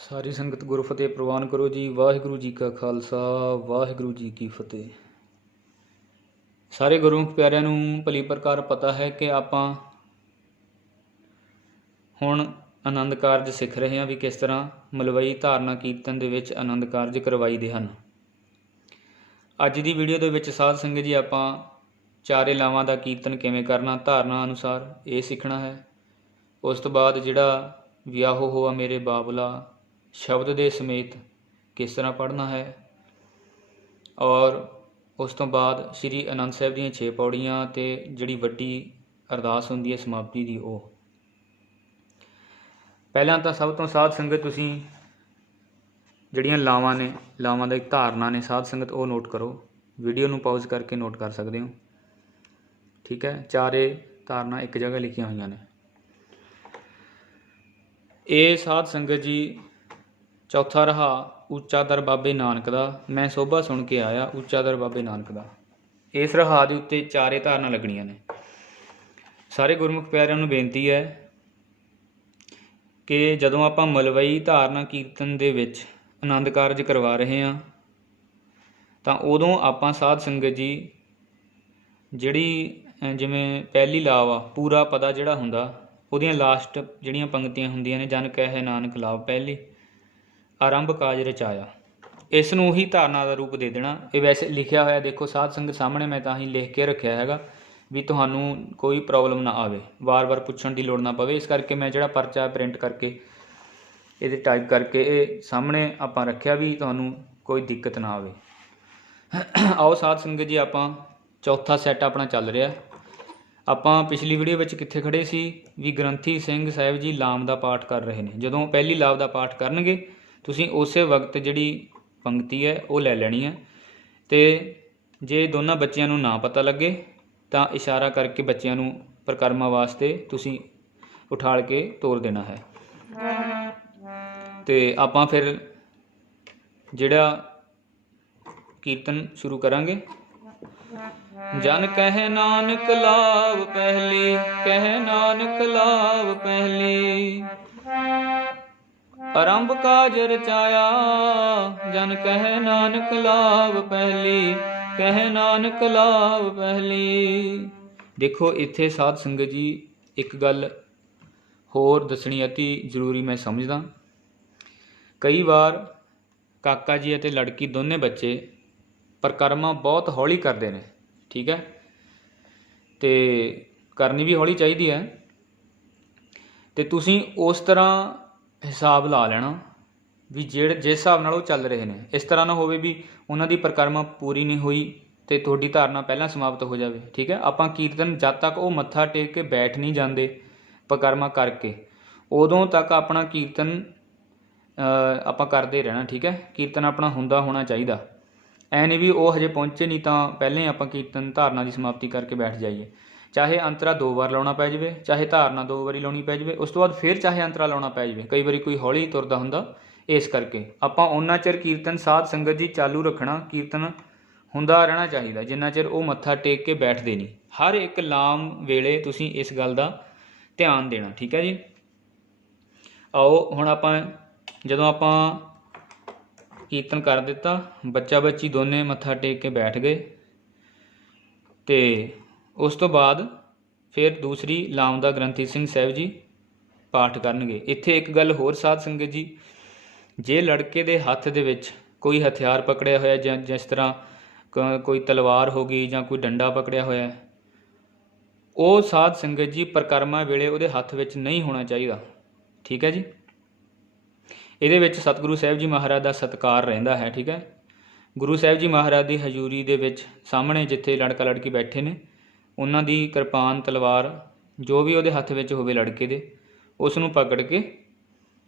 ਸਾਰੀ ਸੰਗਤ ਗੁਰਫਤਿਹ ਪ੍ਰਵਾਨ ਕਰੋ ਜੀ। ਵਾਹਿਗੁਰੂ ਜੀ ਕਾ ਖਾਲਸਾ, ਵਾਹਿਗੁਰੂ ਜੀ ਕੀ ਫਤਿਹ। ਸਾਰੇ ਗੁਰਮੁਖ ਪਿਆਰਿਆਂ ਨੂੰ ਭਲੀ ਪ੍ਰਕਾਰ ਪਤਾ ਹੈ ਕਿ ਆਪਾਂ ਹੁਣ ਆਨੰਦ ਕਾਰਜ ਸਿੱਖ ਰਹੇ ਹਾਂ ਵੀ ਕਿਸ ਤਰ੍ਹਾਂ ਮਲਵਈ ਧਾਰਨਾ ਕੀਰਤਨ ਦੇ ਵਿੱਚ ਆਨੰਦ ਕਾਰਜ ਕਰਵਾਈ ਦੇ ਹਨ। ਅੱਜ ਦੀ ਵੀਡੀਓ ਦੇ ਵਿੱਚ ਸਾਧ ਸੰਗਤ ਜੀ ਆਪਾਂ ਚਾਰੇ ਲਾਵਾਂ ਦਾ ਕੀਰਤਨ ਕਿਵੇਂ ਕਰਨਾ, ਧਾਰਨਾ ਅਨੁਸਾਰ ਇਹ ਸਿੱਖਣਾ ਹੈ। ਉਸ ਤੋਂ ਬਾਅਦ ਜਿਹੜਾ ਵਿਆਹੋ ਹੋਆ ਮੇਰੇ ਬਾਬਲਾ ਸ਼ਬਦ ਦੇ ਸਮੇਤ ਕਿਸ ਤਰ੍ਹਾਂ ਪੜ੍ਹਨਾ ਹੈ? ਔਰ ਉਸ ਤੋਂ ਬਾਅਦ ਸ੍ਰੀ ਅਨੰਦ ਸਾਹਿਬ ਦੀਆਂ 6 ਪੌੜੀਆਂ ਤੇ ਜਿਹੜੀ ਵੱਡੀ ਅਰਦਾਸ ਹੁੰਦੀ ਹੈ ਸਮਾਪਤੀ ਦੀ ਉਹ। ਪਹਿਲਾਂ ਤਾਂ ਸਭ ਤੋਂ ਸਾਧ ਸੰਗਤ ਤੁਸੀਂ ਜਿਹੜੀਆਂ ਲਾਵਾਂ ਨੇ, ਲਾਵਾਂ ਦਾ ਇੱਕ ਧਾਰਨਾ ਨੇ, ਸਾਧ ਸੰਗਤ ਉਹ ਨੋਟ ਕਰੋ। ਵੀਡੀਓ ਨੂੰ ਪਾਜ਼ ਕਰਕੇ ਨੋਟ ਕਰ ਸਕਦੇ ਹੋ। ਠੀਕ ਹੈ? ਚਾਰੇ ਧਾਰਨਾ ਇੱਕ ਜਗ੍ਹਾ ਲਿਖੀਆਂ ਹੋਈਆਂ ਨੇ। ਇਹ ਸਾਧ ਸੰਗਤ ਜੀ ਚੌਥਾ ਰਹਾ, ਉੱਚਾ ਦਰ ਬਾਬੇ ਨਾਨਕ ਦਾ। ਮੈਂ ਸੋਭਾ ਸੁਣ ਕੇ ਆਇਆ, ਉੱਚਾ ਦਰ ਬਾਬੇ ਨਾਨਕ ਦਾ। ਇਸ ਰਹਾ ਦੇ ਉੱਤੇ ਚਾਰੇ ਧਾਰਨਾ ਲੱਗਣੀਆਂ ਨੇ। ਸਾਰੇ ਗੁਰਮੁਖ ਪਿਆਰਿਆਂ ਨੂੰ ਬੇਨਤੀ ਹੈ ਕਿ ਜਦੋਂ ਆਪਾਂ ਮਲਵਈ ਧਾਰਨਾ ਕੀਰਤਨ ਦੇ ਵਿੱਚ ਆਨੰਦ ਕਾਰਜ ਕਰਵਾ ਰਹੇ ਹਾਂ, ਤਾਂ ਉਦੋਂ ਆਪਾਂ ਸਾਧ ਸੰਗਤ ਜੀ ਜਿਹੜੀ ਜਿਵੇਂ ਪਹਿਲੀ ਲਾਵ ਆ, ਪੂਰਾ ਪਦਾ ਜਿਹੜਾ ਹੁੰਦਾ, ਉਹਦੀਆਂ ਲਾਸਟ ਜਿਹੜੀਆਂ ਪੰਕਤੀਆਂ ਹੁੰਦੀਆਂ ਨੇ, ਜਨ ਕਹਿ ਨਾਨਕ ਲਾਵ ਪਹਿਲੀ ਆਰੰਭ ਕਾਜ ਰਚਾਇਆ। ਇਸ ਨੂੰ ਹੀ ਧਾਰਨਾ ਦਾ ਰੂਪ ਦੇ ਦੇਣਾ। ਇਹ ਵੈਸੇ ਲਿਖਿਆ ਹੋਇਆ, ਦੇਖੋ, ਸਾਧ ਸੰਗਤ ਸਾਹਮਣੇ ਮੈਂ ਤਾਂ ਹੀ ਲਿਖ ਕੇ ਰੱਖਿਆ ਹੈਗਾ ਵੀ ਤੁਹਾਨੂੰ ਕੋਈ ਪ੍ਰੋਬਲਮ ਨਾ ਆਵੇ। ਵਾਰ-ਵਾਰ ਪੁੱਛਣ ਦੀ ਲੋੜ ਨਾ ਪਵੇ। ਇਸ ਕਰਕੇ ਮੈਂ ਜਿਹੜਾ ਪਰਚਾ ਪ੍ਰਿੰਟ ਕਰਕੇ ਇਹਦੇ ਟਾਈਪ ਕਰਕੇ ਇਹ ਸਾਹਮਣੇ ਆਪਾਂ ਰੱਖਿਆ ਵੀ ਤੁਹਾਨੂੰ ਕੋਈ ਦਿੱਕਤ ਨਾ ਆਵੇ। ਆਓ, ਸਾਧ ਸੰਗਤ ਜੀ, ਆਪਾਂ ਚੌਥਾ ਸੈੱਟ ਆਪਣਾ ਚੱਲ ਰਿਹਾ। ਆਪਾਂ ਪਿਛਲੀ ਵੀਡੀਓ ਵਿੱਚ ਕਿੱਥੇ ਖੜੇ ਸੀ? ਵੀ ਗ੍ਰੰਥੀ ਸਿੰਘ ਸਾਹਿਬ ਜੀ ਲਾਮ ਦਾ ਪਾਠ ਕਰ ਰਹੇ ਨੇ। ਜਦੋਂ ਪਹਿਲੀ ਲਾਮ ਦਾ ਪਾਠ ਕਰਨਗੇ ਤੁਸੀਂ ਉਸੇ ਵਕਤ ਜਿਹੜੀ ਪੰਕਤੀ ਹੈ, ਉਹ ਲੈ ਲੈਣੀ ਹੈ। ਤੇ ਜੇ ਦੋਨਾਂ ਬੱਚਿਆਂ ਨੂੰ ਨਾ ਪਤਾ ਲੱਗੇ, ਤਾਂ ਇਸ਼ਾਰਾ ਕਰਕੇ ਬੱਚਿਆਂ ਨੂੰ ਪ੍ਰਕਰਮਾ ਵਾਸਤੇ ਤੁਸੀਂ ਉਠਾਲ ਕੇ ਤੋਰ ਦੇਣਾ ਹੈ। ਤੇ ਆਪਾਂ ਫਿਰ ਜਿਹੜਾ ਕੀਰਤਨ ਸ਼ੁਰੂ ਕਰਾਂਗੇ। ਜਨ ਕਹਿ ਨਾਨਕ ਲਾਭ ਪਹਿਲੀ, ਕਹਿ ਨਾਨਕ ਲਾਭ ਪਹਿਲੀ। ਆਰੰਭ ਕਾਜ ਰਚਾਇਆ ਜਨ ਕਹਿ ਨਾਨਕ ਲਾਭ ਪਹਿਲੀ, ਕਹਿ ਨਾਨਕ ਲਾਭ ਪਹਿਲੀ। ਦੇਖੋ, ਇੱਥੇ ਸਾਧ ਸੰਗਤ ਜੀ, ਇੱਕ ਗੱਲ ਹੋਰ ਦੱਸਣੀ ਅਤੀ ਜ਼ਰੂਰੀ ਮੈਂ ਸਮਝਦਾ। ਕਈ ਵਾਰ ਕਾਕਾ ਜੀ ਅਤੇ ਲੜਕੀ ਦੋਨੇ ਬੱਚੇ ਪ੍ਰਕਰਮਾ ਬਹੁਤ ਹੌਲੀ ਕਰਦੇ ਨੇ, ਠੀਕ ਹੈ? ਤੇ ਕਰਨੀ ਵੀ ਹੌਲੀ ਚਾਹੀਦੀ ਹੈ। ਤੇ ਤੁਸੀਂ ਉਸ ਤਰ੍ਹਾਂ ਹਿਸਾਬ ਲਾ ਲੈਣਾ ਵੀ ਜਿਹੜੇ, ਜਿਸ ਹਿਸਾਬ ਨਾਲ ਉਹ ਚੱਲ ਰਹੇ ਨੇ। ਇਸ ਤਰ੍ਹਾਂ ਨਾ ਹੋਵੇ ਵੀ ਉਹਨਾਂ ਦੀ ਪ੍ਰਕਰਮਾ ਪੂਰੀ ਨਹੀਂ ਹੋਈ ਤੇ ਤੁਹਾਡੀ ਧਾਰਨਾ ਪਹਿਲਾਂ ਸਮਾਪਤ ਹੋ ਜਾਵੇ, ਠੀਕ ਹੈ? ਆਪਾਂ ਕੀਰਤਨ ਜਦ ਤੱਕ ਉਹ ਮੱਥਾ ਟੇਕ ਕੇ ਬੈਠ ਨਹੀਂ ਜਾਂਦੇ ਪ੍ਰਕਰਮਾ ਕਰਕੇ, ਉਦੋਂ ਤੱਕ ਆਪਣਾ ਕੀਰਤਨ ਆਪਾਂ ਕਰਦੇ ਰਹਿਣਾ, ਠੀਕ ਹੈ? ਕੀਰਤਨ ਆਪਣਾ ਹੁੰਦਾ ਹੋਣਾ ਚਾਹੀਦਾ। ਐ ਨਹੀਂ ਵੀ ਉਹ ਹਜੇ ਪਹੁੰਚੇ ਨਹੀਂ ਤਾਂ ਪਹਿਲਾਂ ਹੀ ਆਪਾਂ ਕੀਰਤਨ ਧਾਰਨਾ ਦੀ ਸਮਾਪਤੀ ਕਰਕੇ ਬੈਠ ਜਾਈਏ। ਚਾਹੇ ਅੰਤਰਾ ਦੋ ਵਾਰ ਲਾਉਣਾ ਪੈ ਜਾਵੇ, ਚਾਹੇ ਧਾਰਨਾ ਦੋ ਵਾਰੀ ਲਾਉਣੀ ਪੈ ਜਾਵੇ, ਉਸ ਤੋਂ ਬਾਅਦ ਫਿਰ ਚਾਹੇ ਅੰਤਰਾ ਲਾਉਣਾ ਪੈ ਜਾਵੇ। ਕਈ ਵਾਰੀ ਕੋਈ ਹੌਲੀ ਤੁਰਦਾ ਹੁੰਦਾ, ਇਸ ਕਰਕੇ। ਆਪਾਂ ਉਹਨਾਂ ਚਿਰ ਕੀਰਤਨ ਸਾਧ ਸੰਗਤ ਜੀ ਚਾਲੂ ਰੱਖਣਾ, ਕੀਰਤਨ ਹੁੰਦਾ ਰਹਿਣਾ ਚਾਹੀਦਾ, ਜਿੰਨਾ ਚਿਰ ਉਹ ਮੱਥਾ ਟੇਕ ਕੇ ਬੈਠਦੇ ਨਹੀਂ। ਹਰ ਇੱਕ ਲਾਮ ਵੇਲੇ ਤੁਸੀਂ ਇਸ ਗੱਲ ਦਾ ਧਿਆਨ ਦੇਣਾ, ਠੀਕ ਹੈ ਜੀ? ਆਓ, ਹੁਣ ਆਪਾਂ, ਜਦੋਂ ਆਪਾਂ ਕੀਰਤਨ ਕਰ ਦਿੱਤਾ ਬੱਚਾ ਬੱਚੀ ਦੋਨੇ ਮੱਥਾ ਟੇਕ ਕੇ ਬੈਠ ਗਏ ਤੇ ਉਸ ਤੋਂ ਬਾਅਦ ਫਿਰ ਦੂਸਰੀ ਲਾਮਦਾ ਗ੍ਰੰਥੀ ਸਿੰਘ ਸਾਹਿਬ ਜੀ ਪਾਠ ਕਰਨਗੇ। ਇੱਥੇ ਇੱਕ ਗੱਲ ਹੋਰ ਸਾਧ ਸੰਗਤ ਜੀ, ਜੇ ਲੜਕੇ ਦੇ ਹੱਥ ਦੇ ਵਿੱਚ ਕੋਈ ਹਥਿਆਰ ਪਕੜਿਆ ਹੋਇਆ ਜਾਂ ਜਿਸ ਤਰ੍ਹਾਂ ਕ- ਕੋਈ ਤਲਵਾਰ ਹੋ ਗਈ ਜਾਂ ਕੋਈ ਡੰਡਾ ਪਕੜਿਆ ਹੋਇਆ, ਉਹ ਸਾਧ ਸੰਗਤ ਜੀ ਪ੍ਰਕਰਮਾ ਵੇਲੇ ਉਹਦੇ ਹੱਥ ਵਿੱਚ ਨਹੀਂ ਹੋਣਾ ਚਾਹੀਦਾ। ਠੀਕ ਹੈ ਜੀ? ਇਹਦੇ ਵਿੱਚ ਸਤਿਗੁਰੂ ਸਾਹਿਬ ਜੀ ਮਹਾਰਾਜ ਦਾ ਸਤਕਾਰ ਰਹਿੰਦਾ ਹੈ, ਠੀਕ ਹੈ? ਗੁਰੂ ਸਾਹਿਬ ਜੀ ਮਹਾਰਾਜ ਦੀ ਹਜ਼ੂਰੀ ਦੇ ਵਿੱਚ ਸਾਹਮਣੇ ਜਿੱਥੇ ਲੜਕਾ ਲੜਕੀ ਬੈਠੇ ਨੇ ਉਹਨਾਂ ਦੀ ਕਿਰਪਾਨ ਤਲਵਾਰ ਜੋ ਵੀ ਉਹਦੇ ਹੱਥ ਵਿੱਚ ਹੋਵੇ ਲੜਕੇ ਦੇ, ਉਸ ਨੂੰ ਪਕੜ ਕੇ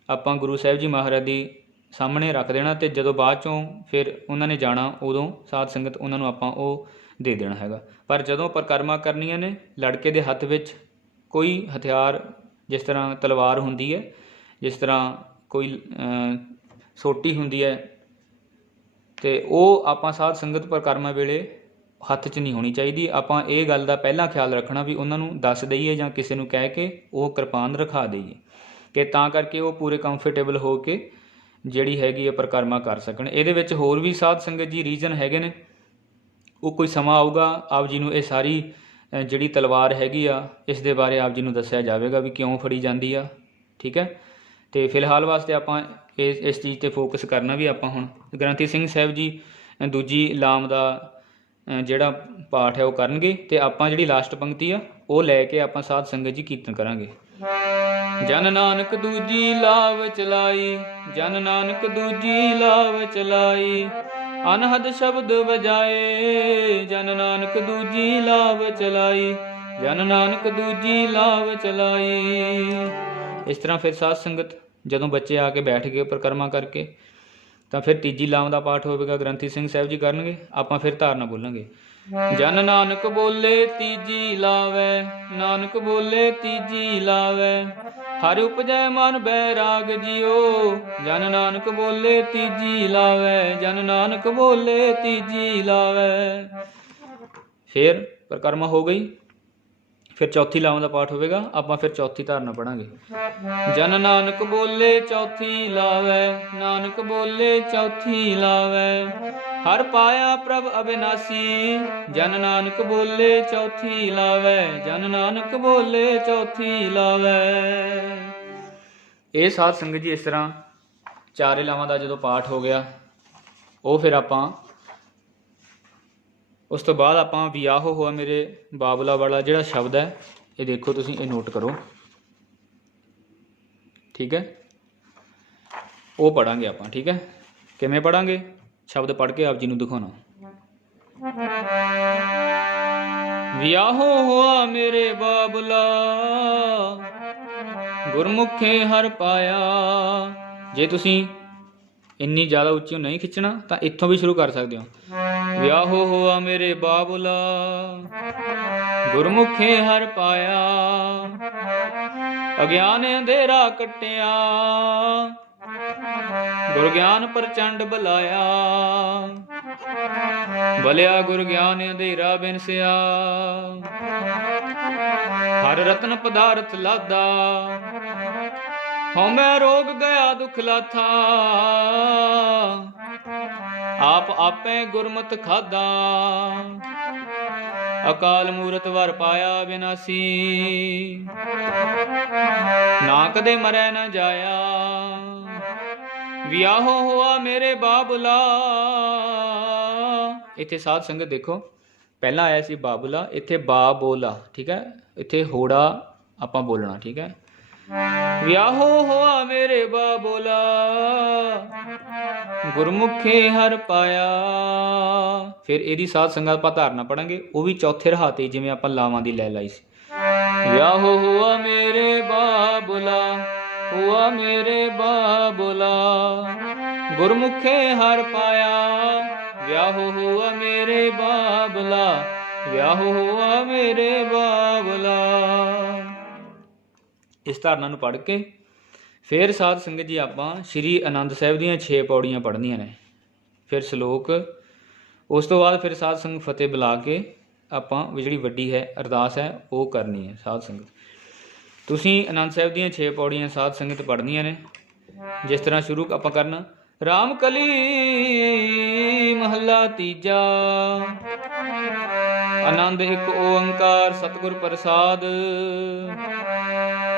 ਆਪਾਂ ਗੁਰੂ ਸਾਹਿਬ ਜੀ ਮਹਾਰਾਜ ਦੀ ਸਾਹਮਣੇ ਰੱਖ ਦੇਣਾ ਤੇ ਜਦੋਂ ਬਾਅਦ ਚੋਂ ਫਿਰ ਉਹਨਾਂ ਨੇ ਜਾਣਾ, ਉਦੋਂ ਸਾਧ ਸੰਗਤ ਉਹਨਾਂ ਨੂੰ ਆਪਾਂ ਉਹ ਦੇ ਦੇਣਾ ਹੈਗਾ। ਪਰ ਜਦੋਂ ਪਰਕਰਮਾ ਕਰਨੀਆਂ ਨੇ, ਲੜਕੇ ਦੇ ਹੱਥ ਵਿੱਚ ਕੋਈ ਹਥਿਆਰ, ਜਿਸ ਤਰ੍ਹਾਂ ਤਲਵਾਰ ਹੁੰਦੀ ਹੈ, ਜਿਸ ਤਰ੍ਹਾਂ ਕੋਈ ਸੋਟੀ ਹੁੰਦੀ ਹੈ, ਤੇ ਉਹ ਆਪਾਂ ਸਾਧ ਸੰਗਤ ਪਰਕਰਮਾ ਵੇਲੇ ਹੱਥ 'ਚ ਨਹੀਂ ਹੋਣੀ ਚਾਹੀਦੀ। ਆਪਾਂ ਇਹ ਗੱਲ ਦਾ ਪਹਿਲਾਂ ਖਿਆਲ ਰੱਖਣਾ ਵੀ ਉਹਨਾਂ ਨੂੰ ਦੱਸ ਦਈਏ ਜਾਂ ਕਿਸੇ ਨੂੰ ਕਹਿ ਕੇ ਉਹ ਕਿਰਪਾਨ ਰਖਾ ਦਈਏ ਕਿ ਤਾਂ ਕਰਕੇ ਉਹ ਪੂਰੇ ਕੰਫਰਟੇਬਲ ਹੋ ਕੇ ਜਿਹੜੀ ਹੈਗੀ ਆ ਪਰਿਕਰਮਾ ਕਰ ਸਕਣ। ਇਹਦੇ ਵਿੱਚ ਹੋਰ ਵੀ ਸਾਧ ਸੰਗਤ ਜੀ ਰੀਜਨ ਹੈਗੇ ਨੇ। ਉਹ ਕੋਈ ਸਮਾਂ ਆਊਗਾ, ਆਪ ਜੀ ਨੂੰ ਇਹ ਸਾਰੀ ਜਿਹੜੀ ਤਲਵਾਰ ਹੈਗੀ ਆ, ਇਸ ਦੇ ਬਾਰੇ ਆਪ ਜੀ ਨੂੰ ਦੱਸਿਆ ਜਾਵੇਗਾ ਵੀ ਕਿਉਂ ਫੜੀ ਜਾਂਦੀ ਆ। ਠੀਕ ਹੈ? ਤੇ ਫਿਲਹਾਲ ਵਾਸਤੇ ਆਪਾਂ ਇਸ ਇਸ ਚੀਜ਼ ਤੇ ਫੋਕਸ ਕਰਨਾ ਵੀ ਆਪਾਂ ਹੁਣ। ਗ੍ਰੰਥੀ ਸਿੰਘ ਸਾਹਿਬ ਜੀ, ਦੂਜੀ ਲਾਮ ਦਾ ਜਿਹੜਾ ਪਾਠ ਹੈ ਉਹ ਕਰਨਗੇ ਤੇ ਆਪਾਂ ਜਿਹੜੀ ਲਾਸਟ ਪੰਕਤੀ ਆ, ਉਹ ਲੈ ਕੇ ਆਪਾਂ ਸਾਧ ਸੰਗਤ ਜੀ ਕੀਰਤਨ ਕਰਾਂਗੇ। ਜਨ ਨਾਨਕ ਦੂਜੀ ਲਾਵ ਚਲਾਈ, ਜਨ ਨਾਨਕ ਦੂਜੀ ਲਾਵ ਚਲਾਈ, ਅਨਹਦ ਸ਼ਬਦ ਵਜਾਏ, ਜਨ ਨਾਨਕ ਦੂਜੀ ਲਾਵ ਚਲਾਈ, ਜਨ ਨਾਨਕ ਦੂਜੀ ਲਾਵ ਚਲਾਈ। ਇਸ ਤਰ੍ਹਾਂ ਫਿਰ ਸਾਧ ਸੰਗਤ ਜਦੋਂ ਬੱਚੇ ਆ ਕੇ ਬੈਠ ਗਏ ਪਰਿਕਰਮਾ ਕਰਕੇ ਤਾਂ ਫਿਰ ਤੀਜੀ ਲਾਮ ਦਾ ਪਾਠ ਹੋਵੇਗਾ, ਗ੍ਰੰਥੀ ਸਿੰਘ ਸਾਹਿਬ ਜੀ ਕਰਨਗੇ, ਆਪਾਂ ਫਿਰ ਧਾਰਨਾ ਬੋਲਾਂਗੇ। ਜਨ ਨਾਨਕ ਬੋਲੇ ਤੀਜੀ ਲਾਵੇ, ਨਾਨਕ ਬੋਲੇ ਤੀਜੀ ਲਾਵੇ, ਹਰ ਉਪਜੈ ਮਨ ਬੈਰਾਗ ਜਿਓ ਜਨ ਨਾਨਕ ਬੋਲੇ ਤੀਜੀ ਲਾਵੇ, ਜਨ ਨਾਨਕ ਬੋਲੇ ਤੀਜੀ ਲਾਵੇ। ਫਿਰ ਪਰਿਕਰਮਾ ਹੋ ਗਈ। ਫਿਰ ਚੌਥੀ ਲਾਵਾਂ ਦਾ ਪਾਠ ਹੋਵੇਗਾ, ਆਪਾਂ ਫਿਰ ਚੌਥੀ ਧਾਰਨਾ ਪੜਾਂਗੇ ਜਨ ਨਾਨਕ ਬੋਲੇ ਚੌਥੀ ਲਾਵੇ, ਨਾਨਕ ਬੋਲੇ ਚੌਥੀ ਲਾਵੇ। ਹਰ ਪਾਇਆ ਪ੍ਰਭ ਅਬਿਨਾਸੀ, ਜਨ ਨਾਨਕ ਬੋਲੇ ਚੌਥੀ ਲਾਵੇ, ਜਨ ਨਾਨਕ ਬੋਲੇ ਚੌਥੀ ਲਾਵੇ। ਇਹ ਸਾਧ ਸੰਗਤ ਜੀ ਇਸ ਤਰ੍ਹਾਂ ਚਾਰੇ ਲਾਵਾਂ ਦਾ ਜਦੋਂ ਪਾਠ ਹੋ ਗਿਆ, ਉਹ ਫਿਰ ਆਪਾਂ ਉਸ ਤੋਂ ਬਾਅਦ ਆਪਾਂ ਵਿਆਹ ਹੋਆ ਮੇਰੇ ਬਾਬਲਾ ਵਾਲਾ ਜਿਹੜਾ ਸ਼ਬਦ ਹੈ, ਇਹ ਦੇਖੋ ਤੁਸੀਂ, ਇਹ ਨੋਟ ਕਰੋ। ਠੀਕ ਹੈ? ਉਹ ਪੜਾਂਗੇ ਆਪਾਂ, ਠੀਕ ਹੈ? ਕਿਵੇਂ ਪੜਾਂਗੇ ਸ਼ਬਦ ਪੜ੍ਹ ਕੇ ਆਪ ਜੀ ਨੂੰ ਦਿਖਾਉਣਾ। ਵਿਆਹੋ ਹੋਆ ਮੇਰੇ ਬਾਬਲਾ, ਗੁਰਮੁਖੇ ਹਰ ਪਾਇਆ। ਜੇ ਤੁਸੀਂ ਇੰਨੀ ਜ਼ਿਆਦਾ ਉੱਚੀ ਨਹੀਂ ਖਿੱਚਣਾ, ਤਾਂ ਇੱਥੋਂ ਵੀ ਸ਼ੁਰੂ ਕਰ ਸਕਦੇ ਹੋ। ਵਿਆਹੋ ਹੋਆ ਮੇਰੇ ਬਾਬਲਾ, ਗੁਰਮੁਖੇ ਹਰ ਪਾਇਆ। ਅਗਿਆਨ ਅੰਧੇਰਾ ਕਟਿਆ ਗੁਰ ਗਿਆਨ ਪ੍ਰਚੰਡ ਬਲਾਇਆ। ਬਲਿਆ ਗੁਰ ਗਿਆਨ ਅੰਧੇਰਾ ਬਿਨਸਿਆ। ਹਰ ਰਤਨ ਪਦਾਰਥ ਲਾਦਾ ਹਉਮੈ ਰੋਗ ਗਿਆ ਦੁਖ ਲਾਥਾ। ਆਪ ਆਪੇ ਗੁਰਮਤ ਖਾਦਾ ਅਕਾਲ ਮੂਰਤ ਵਰ ਪਾਇਆ ਬਿਨਾਸੀ। ਨਾ ਕਦੇ ਮਰੈ ਨਾ ਜਾਇਆ। ਵਿਆਹੋ ਹੋਆ ਮੇਰੇ ਬਾਬਲਾ। ਇੱਥੇ ਸਾਧ ਸੰਗਤ ਦੇਖੋ, ਪਹਿਲਾਂ ਆਇਆ ਸੀ ਬਾਬਲਾ, ਇੱਥੇ ਬਾਬੋਲਾ ਠੀਕ ਹੈ? ਇੱਥੇ ਹੋੜਾ ਆਪਾਂ ਬੋਲਣਾ, ਠੀਕ ਹੈ? ਵਿਆਹੋ ਹੋਆ ਮੇਰੇ ਬਾਬੋਲਾ, ਗੁਰਮੁਖੇ ਹਰ ਪਾਇਆ। ਫਿਰ ਇਹਦੀ ਸਾਧ ਸੰਗਤ ਆਪਾਂ ਧਾਰਨਾ ਪੜਾਂਗੇ, ਉਹ ਵੀ ਚੌਥੇ ਰਹਾਤੇ ਜਿਵੇਂ ਆਪਾਂ ਲਾਵਾਂ ਦੀ ਲੈ ਲਈ ਸੀ। ਵਿਆਹੋ ਹੋਆ ਮੇਰੇ ਬਾਬੁਲਾ, ਹੋਆ ਮੇਰੇ ਬਾਬੁਲਾ, ਗੁਰਮੁਖੇ ਹਰ ਪਾਇਆ। ਵਿਆਹੋ ਹੋਆ ਮੇਰੇ ਬਾਬਲਾ, ਵਿਆਹੋ ਹੋਆ ਮੇਰੇ ਬਾਬਲਾ। ਇਸ ਧਾਰਨਾ ਨੂੰ ਪੜ੍ਹ ਕੇ ਫਿਰ ਸਾਧ ਸੰਗਤ ਜੀ ਆਪਾਂ ਸ੍ਰੀ ਆਨੰਦ ਸਾਹਿਬ ਦੀਆਂ 6 ਪੌੜੀਆਂ ਪੜ੍ਹਨੀਆਂ ਨੇ। ਫਿਰ ਸ਼ਲੋਕ, ਉਸ ਤੋਂ ਬਾਅਦ ਫਿਰ ਸਾਧ ਸੰਗਤ ਫਤਿਹ ਬੁਲਾ ਕੇ ਆਪਾਂ ਜਿਹੜੀ ਵੱਡੀ ਹੈ, ਅਰਦਾਸ ਹੈ, ਉਹ ਕਰਨੀ ਹੈ ਸਾਧ ਸੰਗਤ। ਤੁਸੀਂ ਆਨੰਦ ਸਾਹਿਬ ਦੀਆਂ 6 ਪੌੜੀਆਂ ਸਾਧ ਸੰਗਤ ਪੜ੍ਹਨੀਆਂ ਨੇ। ਜਿਸ ਤਰ੍ਹਾਂ ਸ਼ੁਰੂ ਆਪਾਂ ਕਰਨਾ, ਰਾਮ ਕਲੀ ਮਹੱਲਾ ਤੀਜਾ। ਆਨੰਦ ਇੱਕ ਓੰਕਾਰ ਸਤਿਗੁਰ ਪ੍ਰਸਾਦ।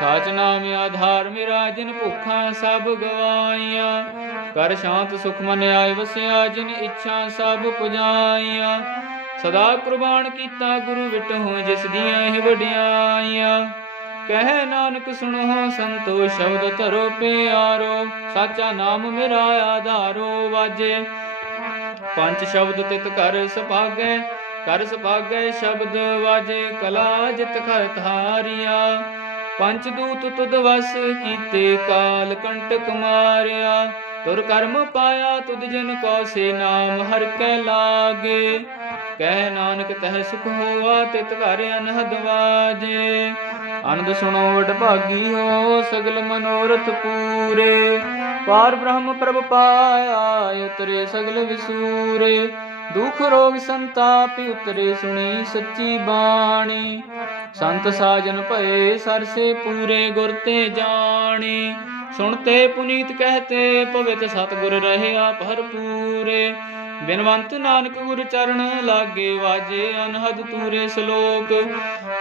ਸਾਚ ਨਾਮ ਆਧਾਰ ਮੇਰਾ ਜਿਨ ਭੁੱਖਾਂ ਸਭ ਗਵਾਈਆਂ। ਕਰ ਸ਼ਾਂਤ ਸੁਖ ਮਨ ਆਏ, ਵਸਿਆ ਜਿਨ ਇੱਛਾ ਸਭ ਪੁਜਾਈਆਂ। ਸਦਾ ਕੁਰਬਾਨ ਕੀਤਾ ਗੁਰੂ ਵਿਟਹੁ ਜਿਸ ਦੀਆਂ ਇਹ ਵਡਿਆਈਆਂ ਕਹਿ ਨਾਨਕ, ਸੁਣੋ ਸੰਤੋ, ਸ਼ਬਦ ਧਰੋ ਪਿਆਰੋ। ਸਾਚਾ ਨਾਮ ਮੇਰਾ ਆਧਾਰੋ ਵਾਜੇ। ਪੰਜ ਸ਼ਬਦ ਤਿਤ ਕਰ ਸੁਭਾਗੈ ਕਰ ਸੁਭਾਗੈ ਸ਼ਬਦ ਵਾਜੇ। ਕਲਾ ਜਿਤ ਕਰ ਧਾਰਿਆ। ਪੰਜ ਦੂਤ ਤੁਧ ਵਸ ਕੀਤੇ ਕਾਲ ਕੰਟਕ ਮਾਰਿਆ। ਤੁਰ ਕਰਮ ਪਾਇਆ ਤੁਧ ਜਨ ਕੋ ਸੇ ਨਾਮ, ਹਰ ਕੈ ਲਾਗੇ। ਕਹਿ ਨਾਨਕ ਤਹਿ ਸੁਖ ਹੋਆ, ਤਿਤ ਘਰ ਅਨਹਦ ਵਾਜੇ। ਆਨੰਦ ਸੁਣੋ ਵਡ ਭਾਗੀ ਹੋ, ਸਗਲ ਮਨੋਰਥ ਪੂਰੇ। ਪਾਰ ਬ੍ਰਹਮ ਪ੍ਰਭ ਪਾਇਆ, ਉਤਰੇ ਸਗਲ ਵਿਸੂਰੇ। ਦੁਖ ਰੋਗ ਸੰਤਾਪ ਉਤਰੇ ਸੁਣੀ ਸੱਚੀ ਬਾਣੀ। ਸੰਤ ਸਾਜਨ ਭਏ ਸਰਸੇ ਪੂਰੇ ਗੁਰ ਤੇ ਜਾਣੀ। ਸੁਣਤੇ ਪੁਨੀਤ ਕਹਤੇ ਪਵਿੱਤ ਸਤਗੁਰ ਰਹਿਆ ਭਰਪੂਰੇ ਬਿਨਵੰਤ ਨਾਨਕ ਗੁਰ ਚਰਨ ਲਾਗੇ ਵਾਜੇ ਅਨਹਦ ਤੂਰੇ ਸ਼ਲੋਕ।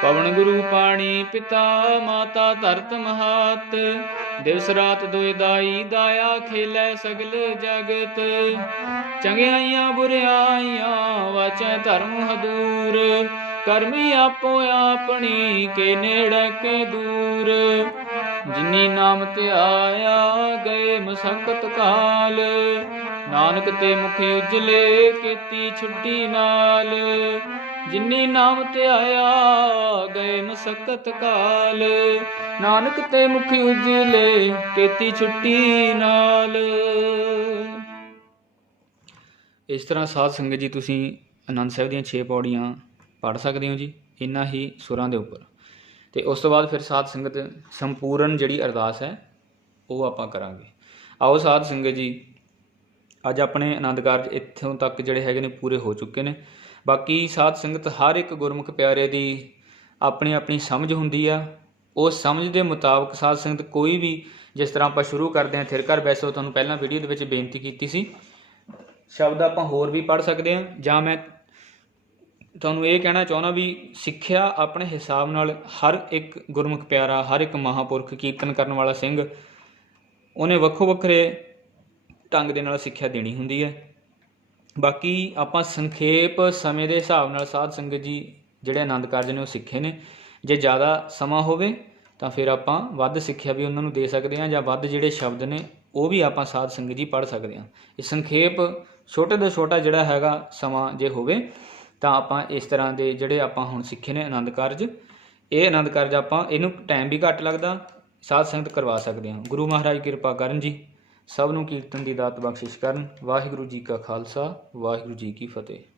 ਪਵਨ ਗੁਰੂ ਪਾਣੀ ਪਿਤਾ, ਮਾਤਾ ਧਰਤ ਮਹਾਤ। ਦਿਵਸ ਰਾਤ ਦੋਇ ਦਾਈ, ਦਾਇਆ ਖੇਲੇ ਸਗਲ ਜਗਤ। ਚੰਗਿਆਈਆਂ ਬੁਰਿਆਈਆਂ ਵਾਚੈ ਧਰਮ ਹਦੂਰ। ਕਰਮੀ ਆਪੋ ਆਪਣੀ, ਕੇ ਨੇੜੇ ਕੇ ਦੂਰ। ਜਿਨੀ ਨਾਮ ਤੇ ਆਇਆ ਗਏ ਮਸਕਤ ਕਾਲ। ਨਾਨਕ ਤੇ ਮੁਖੀ ਉਜਲੇ ਕੀਤੀ ਛੁੱਟੀ ਨਾਲ। ਜਿਨੀ ਨਾਮ ਤੇ ਆਇਆ, ਗਏ ਮਸਕਤ ਕਾਲ। ਨਾਨਕ ਤੇ ਮੁਖੀ ਉਜਲੇ ਕੀਤੀ ਛੁੱਟੀ ਨਾਲ। ਇਸ ਤਰ੍ਹਾਂ ਸਾਧ ਸੰਗਤ ਜੀ, ਤੁਸੀਂ ਅਨੰਦ ਸਾਹਿਬ ਦੀਆਂ 6 ਪੌੜੀਆਂ ਪੜ੍ਹ ਸਕਦੇ ਹੋ ਜੀ ਇਨ੍ਹਾਂ ਹੀ ਸੁਰਾਂ ਦੇ ਉੱਪਰ। ਤੇ ਉਸ ਤੋਂ ਬਾਅਦ ਫਿਰ ਸਾਧ ਸੰਗਤ ਸੰਪੂਰਨ ਜਿਹੜੀ ਅਰਦਾਸ ਹੈ, ਉਹ ਆਪਾਂ ਕਰਾਂਗੇ। ਆਓ ਸਾਧ ਸੰਗਤ ਜੀ ਅੱਜ ਆਪਣੇ ਆਨੰਦ ਕਾਰਜ ਇੱਥੋਂ ਤੱਕ ਜਿਹੜੇ ਹੈਗੇ ਨੇ ਪੂਰੇ ਹੋ ਚੁੱਕੇ ਨੇ। ਬਾਕੀ ਸਾਧ ਸੰਗਤ ਹਰ ਇੱਕ ਗੁਰਮੁਖ ਪਿਆਰੇ ਦੀ ਆਪਣੀ ਆਪਣੀ ਸਮਝ ਹੁੰਦੀ ਆ। ਉਸ ਸਮਝ ਦੇ ਮੁਤਾਬਕ ਸਾਧ ਸੰਗਤ ਕੋਈ ਵੀ ਜਿਸ ਤਰ੍ਹਾਂ ਆਪਾਂ ਸ਼ੁਰੂ ਕਰਦੇ ਹਾਂ ਥਿਰ ਘਰ ਬੈਸੋ ਤੁਹਾਨੂੰ ਪਹਿਲਾਂ ਵੀਡੀਓ ਦੇ ਵਿੱਚ ਬੇਨਤੀ ਕੀਤੀ ਸੀ। ਸ਼ਬਦ ਆਪਾਂ ਹੋਰ ਵੀ ਪੜ੍ਹ ਸਕਦੇ ਹਾਂ। ਜਾਂ ਮੈਂ ਤੁਹਾਨੂੰ ਇਹ ਕਹਿਣਾ ਚਾਹੁੰਦਾ ਵੀ ਸਿੱਖਿਆ ਆਪਣੇ ਹਿਸਾਬ ਨਾਲ ਹਰ ਇੱਕ ਗੁਰਮੁਖ ਪਿਆਰਾ, ਹਰ ਇੱਕ ਮਹਾਪੁਰਖ ਕੀਰਤਨ ਕਰਨ ਵਾਲਾ ਸਿੰਘ, ਉਹਨੇ ਵੱਖੋ ਵੱਖਰੇ ਢੰਗ ਦੇ ਨਾਲ ਸਿੱਖਿਆ ਦੇਣੀ ਹੁੰਦੀ ਹੈ। ਬਾਕੀ ਆਪਾਂ ਸੰਖੇਪ ਸਮੇਂ ਦੇ ਹਿਸਾਬ ਨਾਲ ਸਾਧ ਸੰਗਤ ਜੀ ਜਿਹੜੇ ਆਨੰਦ ਕਾਰਜ ਨੇ ਉਹ ਸਿੱਖੇ ਨੇ। ਜੇ ਜ਼ਿਆਦਾ ਸਮਾਂ ਹੋਵੇ ਤਾਂ ਫਿਰ ਆਪਾਂ ਵੱਧ ਸਿੱਖਿਆ ਵੀ ਉਹਨਾਂ ਨੂੰ ਦੇ ਸਕਦੇ ਹਾਂ ਜਾਂ ਵੱਧ ਜਿਹੜੇ ਸ਼ਬਦ ਨੇ ਉਹ ਵੀ ਆਪਾਂ ਸਾਧ ਸੰਗਤ ਜੀ ਪੜ੍ਹ ਸਕਦੇ ਹਾਂ। ਇਹ ਸੰਖੇਪ ਛੋਟੇ ਤੋਂ ਛੋਟਾ ਜਿਹੜਾ ਹੈਗਾ ਸਮਾਂ ਜੇ ਹੋਵੇ ਤਾਂ ਆਪਾਂ ਇਸ ਤਰ੍ਹਾਂ ਦੇ ਜਿਹੜੇ ਆਪਾਂ ਹੁਣ ਸਿੱਖੇ ਨੇ ਆਨੰਦ ਕਾਰਜ, ਇਹ ਆਨੰਦ ਕਾਰਜ ਆਪਾਂ ਇਹਨੂੰ ਟਾਈਮ ਵੀ ਘੱਟ ਲੱਗਦਾ, ਸਾਧ ਸੰਗਤ ਕਰਵਾ ਸਕਦੇ ਹਾਂ। ਗੁਰੂ ਮਹਾਰਾਜ ਕਿਰਪਾ ਕਰਨ ਜੀ। ਸਭ ਨੂੰ ਕੀਰਤਨ ਦੀ ਦਾਤ ਬਖਸ਼ਿਸ਼ ਕਰਨ। ਵਾਹਿਗੁਰੂ ਜੀ ਕਾ ਖਾਲਸਾ, ਵਾਹਿਗੁਰੂ ਜੀ ਕੀ ਫਤਿਹ।